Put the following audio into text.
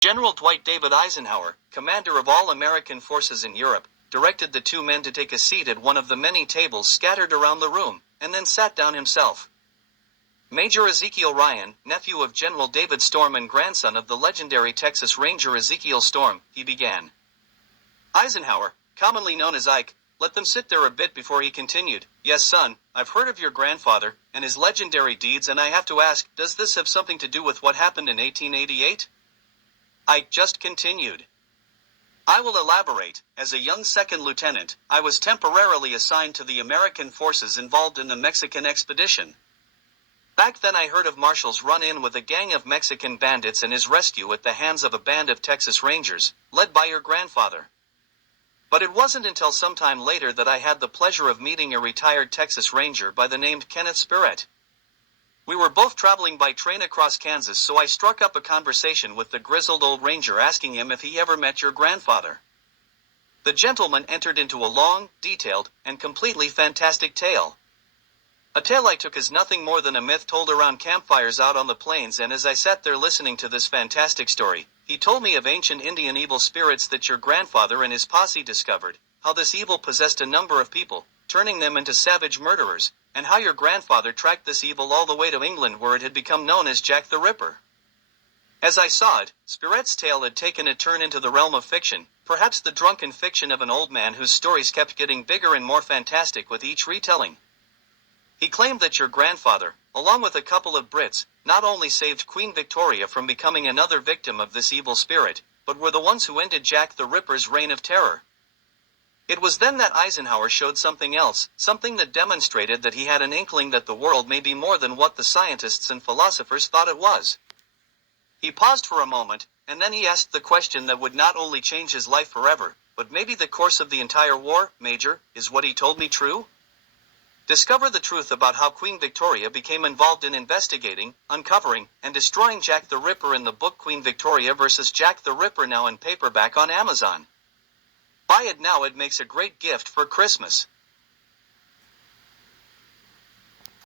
General Dwight David Eisenhower, commander of all American forces in Europe, directed the two men to take a seat at one of the many tables scattered around the room, and then sat down himself. Major Ezekiel Ryan, nephew of General David Storm and grandson of the legendary Texas Ranger Ezekiel Storm, he began. Eisenhower, commonly known as Ike, let them sit there a bit before he continued. Yes, son, I've heard of your grandfather, and his legendary deeds, and I have to ask, does this have something to do with what happened in 1888? Ike just continued. I will elaborate. As a young second lieutenant, I was temporarily assigned to the American forces involved in the Mexican expedition. Back then I heard of Marshall's run-in with a gang of Mexican bandits and his rescue at the hands of a band of Texas Rangers, led by your grandfather. But it wasn't until some time later that I had the pleasure of meeting a retired Texas Ranger by the name Kenneth Spirett. We were both traveling by train across Kansas, so I struck up a conversation with the grizzled old ranger, asking him if he ever met your grandfather. The gentleman entered into a long, detailed, and completely fantastic tale. A tale I took as nothing more than a myth told around campfires out on the plains, and as I sat there listening to this fantastic story, he told me of ancient Indian evil spirits that your grandfather and his posse discovered, how this evil possessed a number of people, turning them into savage murderers, and how your grandfather tracked this evil all the way to England, where it had become known as Jack the Ripper. As I saw it, Spirett's tale had taken a turn into the realm of fiction, perhaps the drunken fiction of an old man whose stories kept getting bigger and more fantastic with each retelling. He claimed that your grandfather, along with a couple of Brits, not only saved Queen Victoria from becoming another victim of this evil spirit, but were the ones who ended Jack the Ripper's reign of terror. It was then that Eisenhower showed something else, something that demonstrated that he had an inkling that the world may be more than what the scientists and philosophers thought it was. He paused for a moment, and then he asked the question that would not only change his life forever, but maybe the course of the entire war. Major, is what he told me true? Discover the truth about how Queen Victoria became involved in investigating, uncovering, and destroying Jack the Ripper in the book Queen Victoria vs. Jack the Ripper, now in paperback on Amazon. Buy it now, it makes a great gift for Christmas.